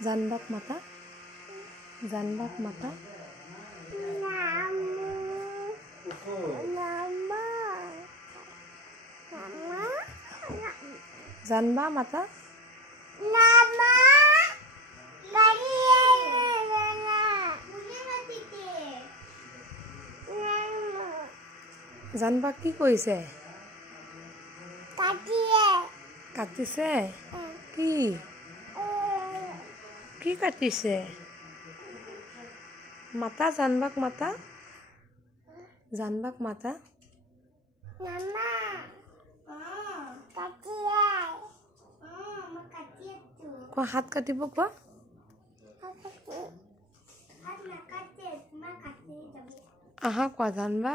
জানবাক মাতা জানবাক মাতা জানবা মাতা জানবাক কি কৰিছে কাটিছে কি কি কাটিছে মাতা জানবাক মাতা জানবাক মাতা কোৱা হাত কাটিব কোৱা আহা কোৱা জানবা